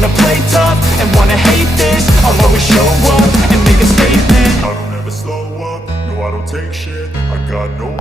wanna play tough and wanna hate this, I'll always show up and make a statement. I don't ever slow up, no I don't take shit, I got no